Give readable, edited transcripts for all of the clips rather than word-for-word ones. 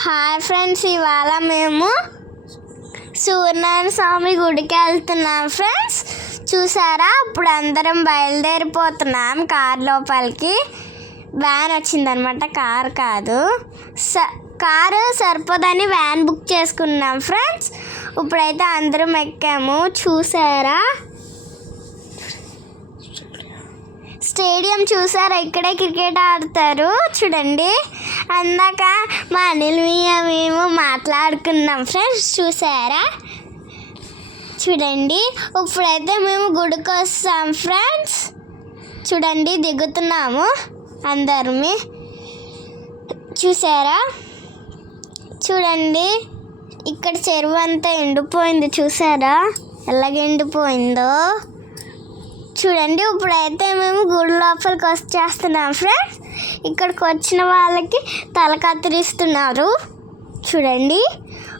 Hi friends, ఇవాళ మేము సూర్యనారాయణ స్వామి గుడికి వెళ్తున్నాం ఫ్రెండ్స్. చూసారా, ఇప్పుడు అందరం బయలుదేరిపోతున్నాం కార్ లోపలికి. వ్యాన్ వచ్చిందనమాట, కార్ కాదు. కారు సరిపోదని వ్యాన్ బుక్ చేసుకున్నాం ఫ్రెండ్స్. ఇప్పుడైతే అందరం ఎక్కాము. చూసారా, స్టేడియం చూసారా, ఇక్కడే క్రికెట్ ఆడతారు చూడండి. అందాక మా అనిల్ మేము మాట్లాడుకున్నాం ఫ్రెండ్స్. చూసారా, చూడండి. ఇప్పుడైతే మేము గుడికి వస్తాం ఫ్రెండ్స్. చూడండి, దిగుతున్నాము అందరమే. చూసారా, చూడండి, ఇక్కడ చెరువు అంతా ఎండిపోయింది. చూసారా ఎలాగ ఎండిపోయిందో. చూడండి, ఇప్పుడైతే మేము గుడి లోపలికి వచ్చేస్తున్నాం ఫ్రెండ్స్. ఇక్కడికి వచ్చిన వాళ్ళకి తల కత్తిరిస్తున్నారు చూడండి.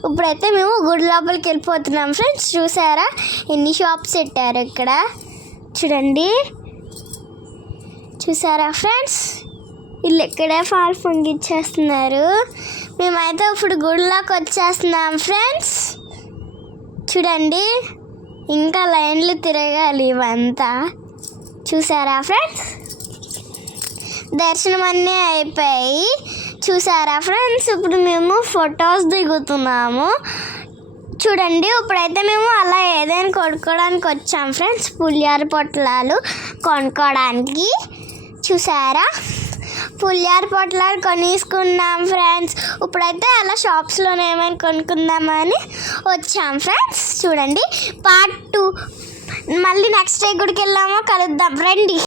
ఇప్పుడైతే మేము గుడి లోపలికి వెళ్ళిపోతున్నాం ఫ్రెండ్స్. చూసారా ఎన్ని షాప్స్ పెట్టారు ఇక్కడ. చూడండి, చూసారా ఫ్రెండ్స్, వీళ్ళు ఇక్కడే పాలు పొంగిచ్చేస్తున్నారు. మేమైతే ఇప్పుడు గుడిలోకి వచ్చేస్తున్నాం ఫ్రెండ్స్. చూడండి, ఇంకా లైన్లు తిరగాలి ఇవంతా. చూసారా ఫ్రెండ్స్, దర్శనం అన్నీ అయిపోయి. చూసారా ఫ్రెండ్స్, ఇప్పుడు మేము ఫొటోస్ దిగుతున్నాము. చూడండి, ఇప్పుడైతే మేము అలా ఏదైనా కొనుక్కోవడానికి వచ్చాం ఫ్రెండ్స్. పులిహార పొట్లాలు కొనుక్కోవడానికి. చూసారా, పులిహార పొట్లాలు కొనేసుకున్నాం ఫ్రెండ్స్. ఇప్పుడైతే అలా షాప్స్లోనే ఏమైనా కొనుక్కుందామని వచ్చాం ఫ్రెండ్స్. చూడండి, పార్ట్ 2 మళ్ళీ నెక్స్ట్ డే గుడికి వెళ్ళామో కలుద్దాం రండి.